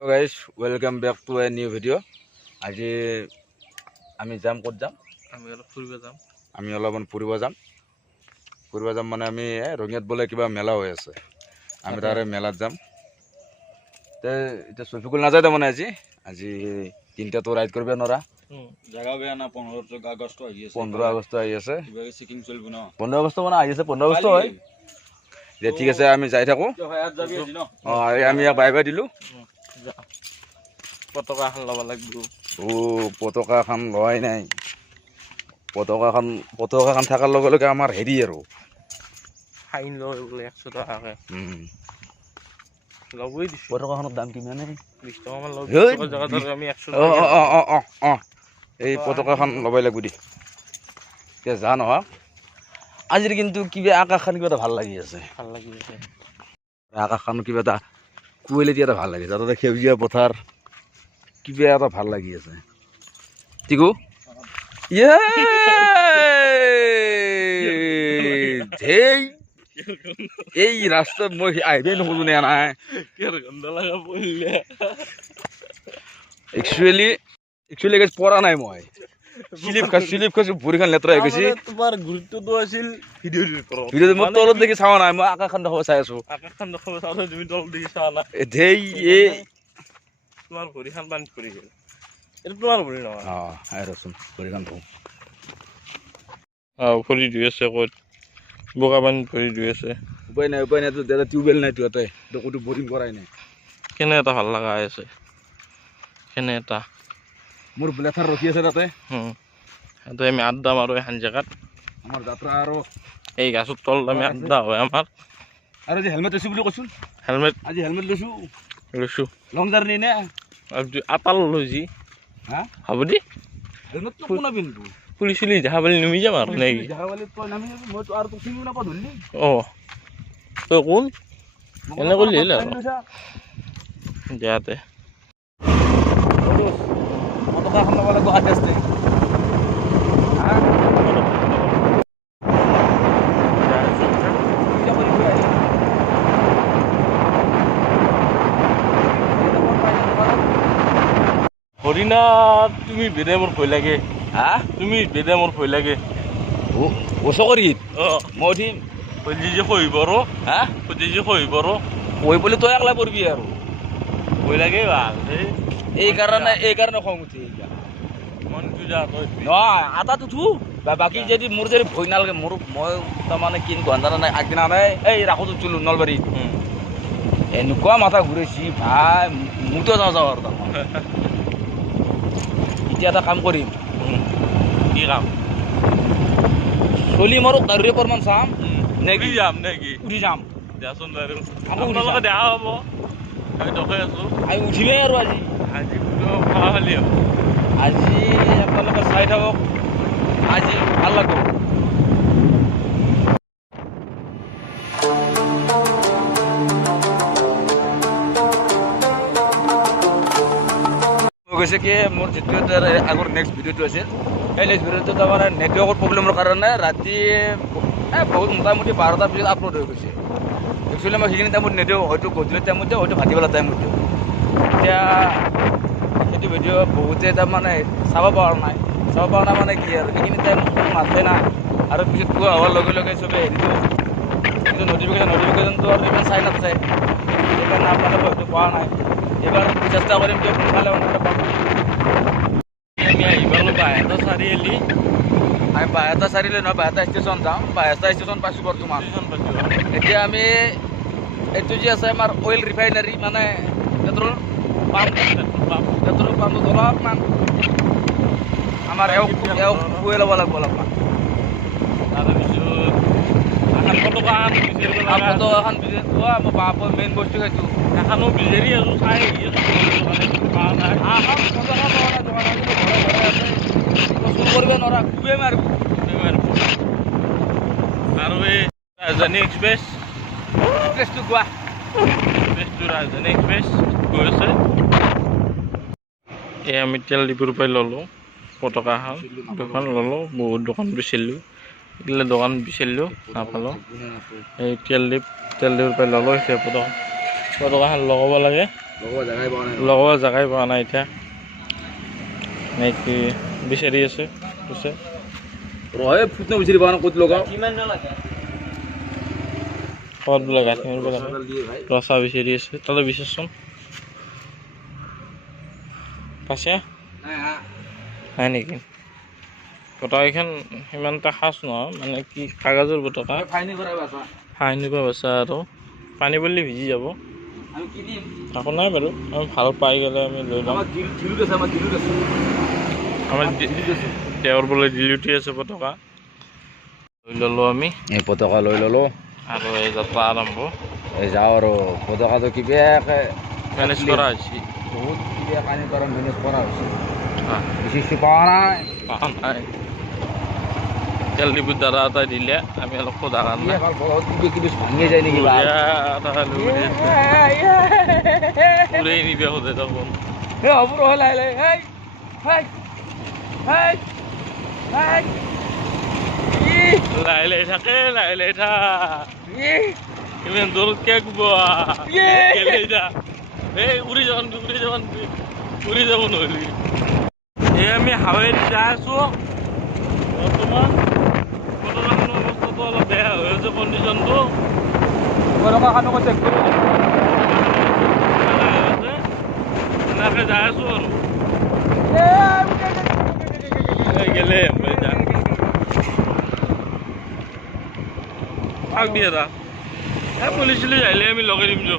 Hello guys, welcome back to a new video. আজি আমি যাম ক'ত যাম? আমি অলপমান ফুৰিব যাম। মানে আমি ৰঙিয়াত বোলে কিবা মেলা হৈ আছে। আমি তাৰে মেলাত যাম। তে এটা সফিকুল নাযায় তাৰমানে আজি তিনটাতো ৰাইড কৰিব নৰা। জাগা বেয়া না 15 আগষ্ট আহি আছে। 15 আগষ্ট আহি আছে। কিবা চেকিং চলিব না। 15 আগষ্ট মানে আহি আছে 15 আগষ্ট হয়। যে ঠিক আছে আমি যাই থাকো। আমি বাই বাই দিলো। পতাকা এখন ল'ব লাগিব। পতাকা এখন লোৱাই নাই। পতাকাখন থকাৰ লগে লগে আমাৰ হেৰি আৰু ফাইন লয় বোলে 100 টকাকে। ল'বই দিছো। পতাকাখনৰ দাম কিমান? 20 টকা মান ল'ব। জাগাত আমি 100 টকা। এই পতাকাখন ল'বই লাগিব দি। এতিয়া যা নহওক আজিৰ কিন্তু কিবা আকাশখন কিবা এটা ভাল লাগি আছে। আকাশখন কিবা এটা কুৱেলিটি এটা ভাল লাগিছে। তাতে সেউজীয়া পথাৰ কিবা এটা ভাল লাগি আছে। টিকু এই ৰাস্তাত মই আহিবই নোখোজো নে নাই। একচুৱেলি পৰা নাই মই স্লিপ খাইছো ভৰিখন লেতেৰা হৈ গৈছে। তোমাৰ গুৰুত্বটো আছিল ভিডিঅ'টো মই তলত দেখি চাৱা নাই, মই আকাশখন দেখাব চাই আছো। তুমি তলত দেখি চোৱা না। তোমাৰ ভৰিখন বান্ধ কৰি গ'ল। এটা তোমাৰ ভৰি নহয়। ৰচোন ভৰিখন ধুম। ভৰি ধুই আছে ক'ত বোকা পানী ভৰি ধুই আছে। উপায় নাই দাদা, টিউবৱেল নাই তোহঁতে ক'তো বৰিং কৰাই নাই। কেনে এটা ভাল লগা আছে, কেনে এটা মোৰ ব্লেথাৰ ৰখি আছে তাতে। আমি আড্ডা মাৰো এখন জেগাত। আমাৰ যাত্ৰা আৰু এই গাছৰ তলত আমি আড্ডা হয় আমাৰ। আৰু আজি হেলমেট লৈছো বুলি কৈছো। আজি হেলমেট লৈছো। লং জাৰ্ণি নে আপাল লৈছি হ'ব দি হেলমেটটো কোনে পিন্ধো? পুলিচ চুলিচ দেখা পালি নুমি যাম আৰু নেকি? তই কোন এনে কৰিলি হ'ল আৰু দিয়াতে পতাকাখন ল'ব লাগিব আঠাইছতে। হৰিণা তুমি বেদে মোৰ ভয় লাগে। তুমি বেদে মোৰ ভয় লাগে। ওচৰীত মই উঠিম খুজি যে খহিব আৰু খুজি যে খহিব আৰু কৈ বুলি তই একলা পৰিবি আৰু ভয় লাগে ভাল এই কাৰণে খং উঠি মন যা তই নহয় আটাত উঠো বাকী যদি মোৰ যদি ভয় নালাগে মোৰ মই তাৰমানে কি ঘণ্টা নাই আগদিনা নাই এই ৰাসত উঠিলোঁ নলবাৰীত। এনেকুৱা মাথা ঘূৰাইছি ভাই মোৰতো যাওঁ আৰু তাৰমানে এতিয়া এটা কাম কৰিম। কি কাম? চলিম আৰু গাড়ীৰে প্ৰমাণ চাম নেকি যাম নেকি উঠি যাম দেচোন বাৰু আপোনালোকে দেখা হ'ব। আমি দখাই আছোঁ আমি উঠিমেই আৰু আজি খালি হ'ব। আজি আপোনালোকে চাই থাকক, আজি ভাল লাগিব। গৈছে কি মোৰ যিটো আগৰ নেক্সট ভিডিঅ'টো আছিল সেই নেক্সট ভিডিঅ'টো তাৰমানে নেটৱৰ্কৰ প্ৰব্লেমৰ কাৰণে ৰাতি বহুত মোটামুটি 12টাৰ পিছত আপলোড হৈ গৈছে। একচুৱেলি মই সেইখিনি টাইমত নিদিওঁ, হয়তো গধূলি টাইমত দিওঁ, হয়তো ভাটিবেলা টাইমত দিওঁ। এতিয়া সেইটো ভিডিঅ' বহুতে তাৰমানে চাব পৰা নাই মানে কি আৰু সেইখিনি টাইম নাথাকে না। আৰু পিছত পুৱা হোৱাৰ লগে লগে চবেই হেৰিটো কিন্তু নটিফিকেশ্যনটো আৰু ইমান চাই নাথাকে, সেইকাৰণে আপোনালোকে হয়তো পোৱা নাই। এইবাৰ চেষ্টা কৰিম যে সোনকালে পাম। আমি আহিব বাইহাটা চাৰিআলি আমি বাইহাটা চাৰিআলি নহয়, বাইহাটা ষ্টেচন যাম। বাইহাটা ষ্টেচন পাইছোঁ বৰ্তমান। এতিয়া আমি এইটো যে আছে আমাৰ অইল ৰিফাইনাৰী মানে পেট্ৰল পাম্পটো অলপমান আমাৰ খুৱাই ল'ব লাগিব অলপমান। তাৰপিছত এখন বিজনেছ পোৱা মই পাপৰ মেইন বস্তু খাইছোঁ এখনো বিচাৰি আছোঁ চাই কৰিব নোৱাৰা খুবেই মাৰিব। আৰু এই ৰাজধানী এক্সপ্ৰেছ কোৱা ৰাজধানী এক্সপ্ৰেছ গৈ আছে। এই আমি তেল ডিপুৰ পৰাই ল'লোঁ পতাকাখন দুখন ল'লোঁ, বহুত দোকান বিচাৰিলোঁ, এইগিলা দোকান বিচাৰিলোঁ নাপালোঁ। এই তেল ডিপুৰ পৰাই ল'লোঁ। সেই পতাকাখন লগাব লাগে। লগৰ জেগাই পোৱা নাই এতিয়া নে কি বিচাৰি আছে কৈছে ৰহে ফুট বিচাৰি পোৱা নাই ক'ত লগাও ক'ত বোলে গাঁঠি মাৰিব লাগে ৰচা বিচাৰি আছে তালৈ বিচাৰচোন পাইছে নাই নেকি পতাকাখন সিমান এটা সাজ নহয় মানে কি কাগজৰ পতাকা ফাইনি পৰা বাচা আৰু পানী পৰিলে ভিজি যাব একো নাই বাৰু আমি ভাল পাই গ'লে আমি লৈ ল'ম আমাৰ তেওঁৰ বোলে ডিলিউটি আছে পতাকা লৈ ল'লোঁ আমি এই পতাকা লৈ ল'লোঁ আৰু এই যাত্ৰা আৰম্ভ এই যাওঁ আৰু পতাকাটো কিবাকৈ মেনেজ কৰা হৈছে বহুত কিবা পানী পৰা মেনেজ কৰা হৈছে বেছি পোৱা নাই তেল ডিপুৰ দাদা এটাই দিলে আমি অলপ সোধা কাৰণে কিবা ভাঙিয়ে যায় নেকি উৰাই নিবি সোধে তখন লাহে লাহে থাকে লাহে লাহে থাক ইমান দূৰত কে কোৱা এই উৰি যাব নহ'লি এই আমি হাৱাইত যাই আছোঁ বৰ্তমান বতৰখনৰ অৱস্থাটো অলপ বেয়া হৈ আছে কণ্ডিশ্যনটো এনেকৈ যাই আছোঁ আৰু গেলে কাক দিয়ে তা পুলিচ চুলিচ আহিলে আমি লগাই দিম যো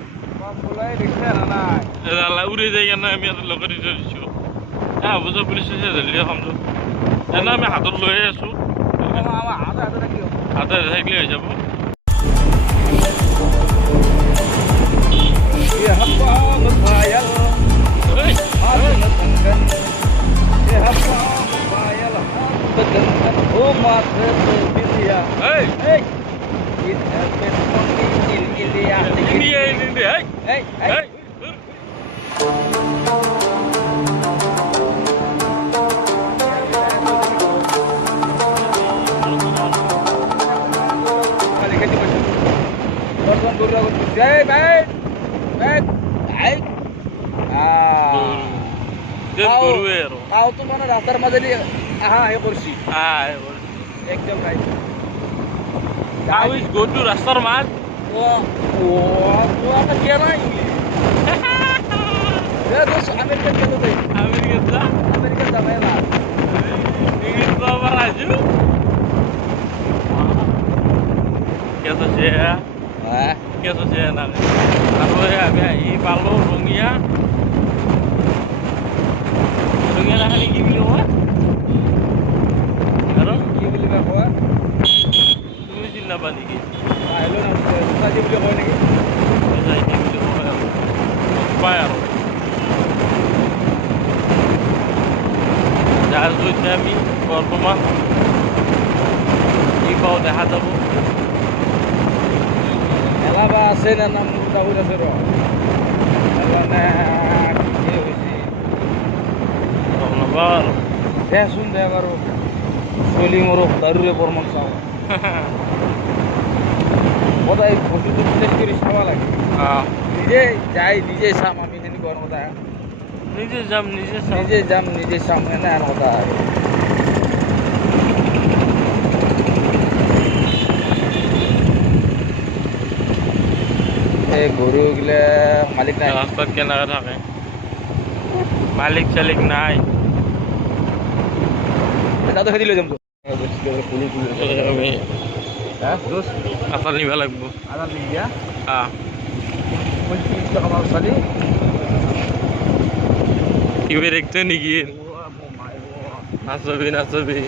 উৰি যায় কেনে আমি ইয়াতে লগাই দি থৈ দিছোঁ হ'ব যে পুলিচ চুলিচ ধৰিলে খাম যো এনে আমি হাতত লৈয়ে আছোঁ হাতে থাকিলে হৈ যাব মানে ৰাস্তাৰ মাজেদি কৰিছি একদম ৰাস্তাৰ মাজ দিয়া নাই আমেৰিকাত গেলো আমেৰিকাত যাবাই না আৰু আমি আহি পালোঁ ৰঙিয়া নাখালি কি বুলি কোৱা আৰু কি বুলি কোৱা তুমি চিনি নাপা নেকি আহিলোঁ না বুলি কয় নেকি পায় আৰু যাৰ জৰিয়তে আমি বৰ্তমান কি পাওঁ দেখা যাব মেলা বা আছে না নাম ডাবুল আছে ৰ মেলা কি হৈছে গম নাপাওঁ আৰু দেচোন দে বাৰু চলি মোৰো দাৰুৰে বৰ্মন চাওঁ সদায় বস্তুটো টেষ্ট কৰি চাব লাগে নিজে চাম আমি সেনেকুৱা কথা নিজে যাম নিজে চাম এনে কথা আৰু এই গৰুগিলা মালিক নাই ৰাস্তাত কেনেকৈ থাকে মালিক চালিক নাই দাদা খেতি লৈ যাম আচাৰ নিব লাগিব কিবা দেখতে নেকি নাচবি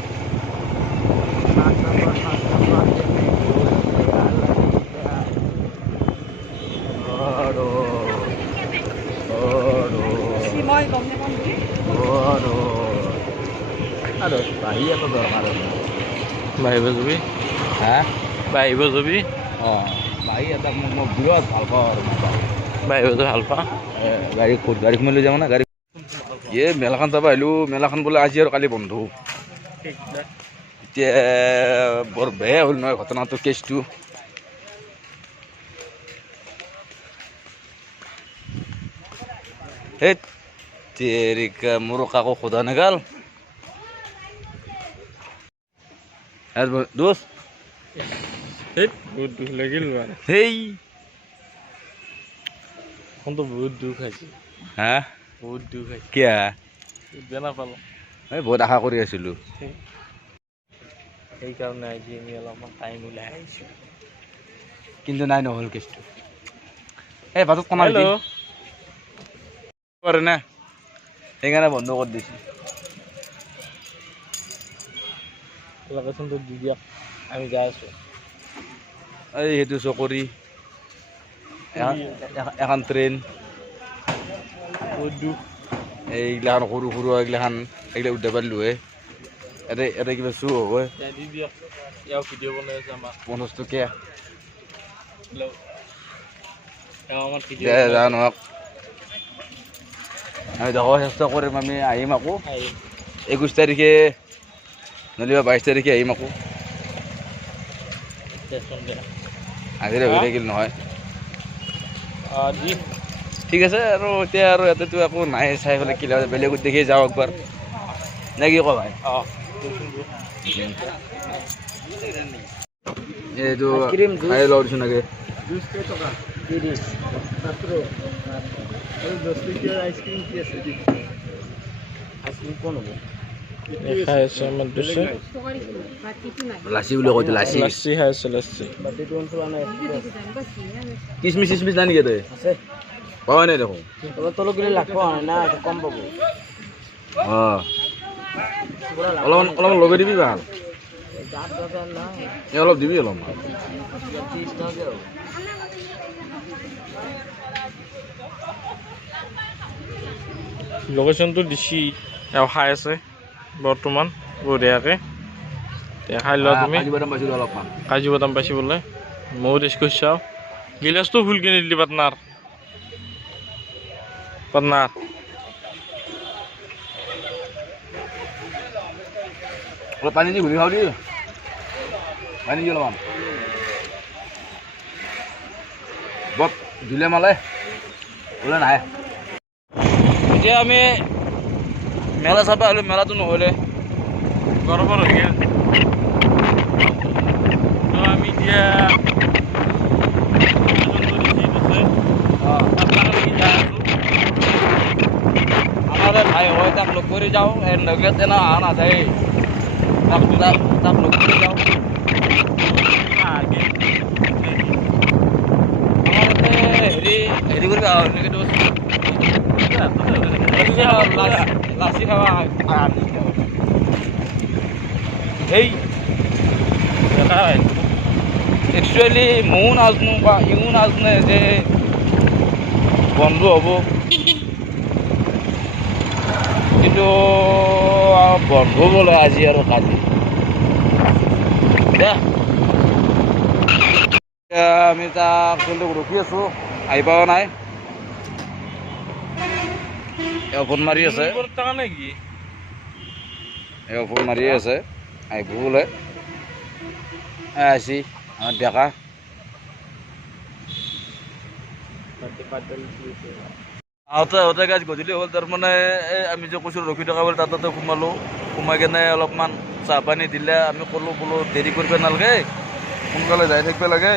বাঢ়িব যাবি বাঢ়িব যাবি অঁ বাঢ়ি এটা মই বিৰাট ভাল পাওঁ আৰু বাঢ়িব ভাল পাওঁ গাড়ীখন লৈ যাওঁ না গাড়ী মেলাখন যাব আহিলোঁ মেলাখন বোলে আজি আৰু কালি বন্ধ এতিয়া বৰ বেয়া হ'ল নহয় ঘটনাটো কেছটো हे तेरी का मुरुकाको खुदा निकाल यार दोस्त বহুত দুখ লাগিল মানে হেই এখন তো বহুত দুখ আছে হ্যাঁ বহুত দুখ আছে কিয়া বেয়া নাপালোঁ এই বহুত আশা কৰি আছিলোঁ সেইকাৰণে আজি আমি অলপমান টাইম ওলাই আহিছোঁ কিন্তু নাই নহ'ল কেছটো এই বাটত কমাই পাৰে না সেইকাৰণে বন্ধ কৰি দিছোঁ লোকেশ্যনটো দি দিয়ক আমি যাই আছোঁ এই সেইটো চকৰি এখন ট্ৰেইন বহুত দুখ এইগিলাখান সৰু সৰু এইগিলাখান এইগিলা উঠাব পাৰিলোহে ইয়াতে কিবা চু হ'ব দি দিয়ক ইয়াৰ ভিডিঅ' বনাই আছে আমাৰ 50 টকীয়া আমাৰ যা নহওক আমি যাব চেষ্টা কৰিম আমি আহিম আকৌ 21 তাৰিখে নহ'লে 22 তাৰিখে আহিম আকৌ আজিৰে হৈ থাকিল নহয় ঠিক আছে আৰু এতিয়া আৰু ইয়াতেতো একো নাই চাই পেলাই কিলা বেলেগত দেখি যাওঁ একবাৰ নে কি কয় ভাই এইটো খাই লওঁ দিছোঁ নাগে খাই আছে আমাৰ দুছে লাচি বুলি কৈছে লাচি লাচি খাই আছে লাচি কিচমিচ চিচমিচ নাই নেকি তই পাৱা নাই দেখোন তলত গ'লে লাখ না কম পাব অঁ অলপমান লগাই দিবি ভাল এই অলপ দিবি অলপমান লোকেশ্যনটো দিছি এওঁ খাই আছে বৰ্তমান বঢ়িয়াকৈ খাই লোৱা তুমি অলপমান কাজু বাদাম পাইছি বোলে ময়ো টেষ্ট কৰি চাওঁ গিলাচটো ফুল কিনি দিলি পাটনাৰ অলপ পানী দি ঘূৰি খাওঁ দি পানী দি অলপমান বৰ দিলে মালে ওলাই নাহে এতিয়া আমি মেলা চাব আহিলোঁ মেলাটো নহ'লে গৰমৰ হৈ গ'ল আমি এতিয়া আমাৰ ভাই হয় তাক লগ কৰি যাওঁ লগে তেনে অহা নাযায় তাক লগ কৰি যাওঁ হেৰি কৰিব লাচি খাবা এই একচুৱেলি ময়ো নাজানো বা ইও নাজানে যে বন্ধ হ'ব কিন্তু বন্ধ বোলে আজি আৰু কালি দে আমি তাক ৰখি আছোঁ আহি পোৱা নাই ফোন মাৰি আছে নেকি ফোন মাৰি আছে আহিব বোলে আহিছি আমাৰ ডেকা আহোঁতে গাছ গধূলি হ'ল তাৰমানে আমি যে কৈছিলোঁ ৰখি থকা বুলি তাতে সোমালোঁ সোমাই কেনে অলপমান চাহ পানী দিলে আমি ক'লোঁ বোলো দেৰি কৰিব নালাগে সোনকালে যাই থাকিব লাগে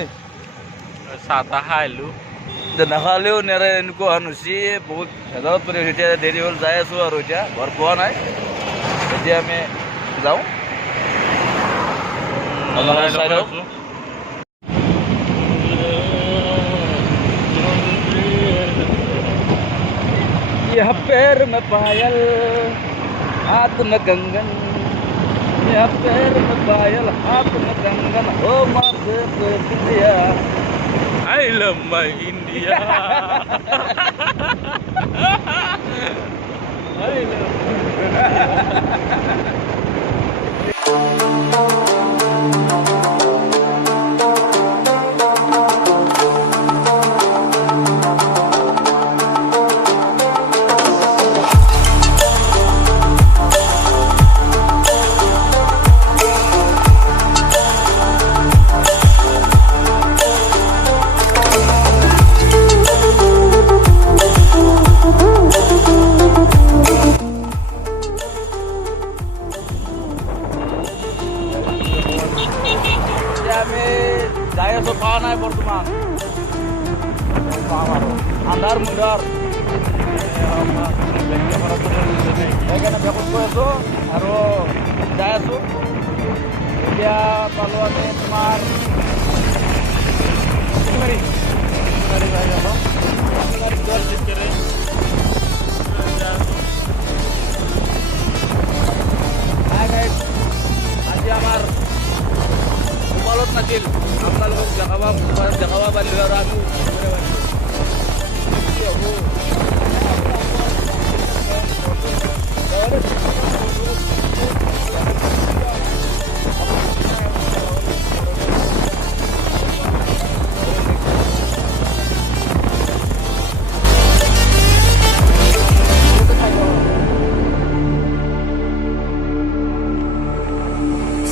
চাহ তাহ খাই আহিলোঁ নাখালেও নেৰে এনেকুৱা হেন হৈছে বহুত ভেজালত পৰি এতিয়া দেৰি হ'ল যাই আছোঁ আৰু এতিয়া ঘৰ পোৱা নাই এতিয়া আমি যাওঁ চাই লওঁ यह पैर में पायल हाथ में कंगन यह पैर में पायल हाथ में कंगन हो माथे पे बिंदिया I love my India. I love সেইকাৰণে বেকত গৈ আছোঁ আৰু যাই আছোঁ। এতিয়া পালোঁ আমি তোমাৰ শিঙিমাৰী পাই গ'লোঁ। আজি আমাৰ মোবাইলত নাছিল, আপোনালোকক দেখাব পাৰিলোঁ আৰু আমি কি হ'ব।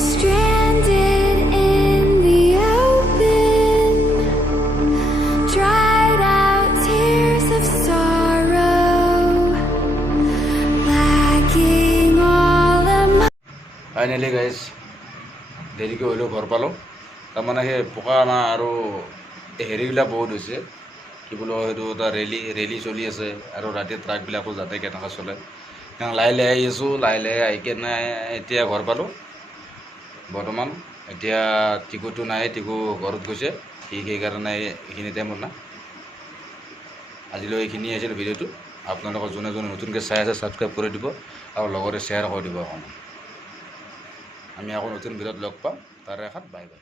Stranded in the open, dried out tears of sorrow, lacking all of finally guys দেৰিকৈ হ'লেও ঘৰ পালোঁ। তাৰমানে সেই পকা না আৰু হেৰিবিলাক বহুত হৈছে, কি বোলো সেইটো এটা ৰেলী চলি আছে আৰু ৰাতি ট্ৰাকবিলাকো যাতে কেনেকৈ চলে। সেইকাৰণে লাহে লাহে আহি আছোঁ, লাহে লাহে আহি কেনে এতিয়া ঘৰ পালোঁ। বৰ্তমান এতিয়া টিকুটো নাই, টিকু ঘৰত গৈছে, সেইকাৰণে এইখিনি টাইমত না। আজিলৈ এইখিনি আছিল ভিডিঅ'টো। আপোনালোকৰ যোনে যোনে নতুনকৈ চাই আছে ছাবস্ক্ৰাইব কৰি দিব আৰু লগতে শ্বেয়াৰ কৰি দিব অকণমান। আমি আকৌ নতুন ভিডিঅ'ত লগ পাম। তাৰে এষাৰ বাই বাই।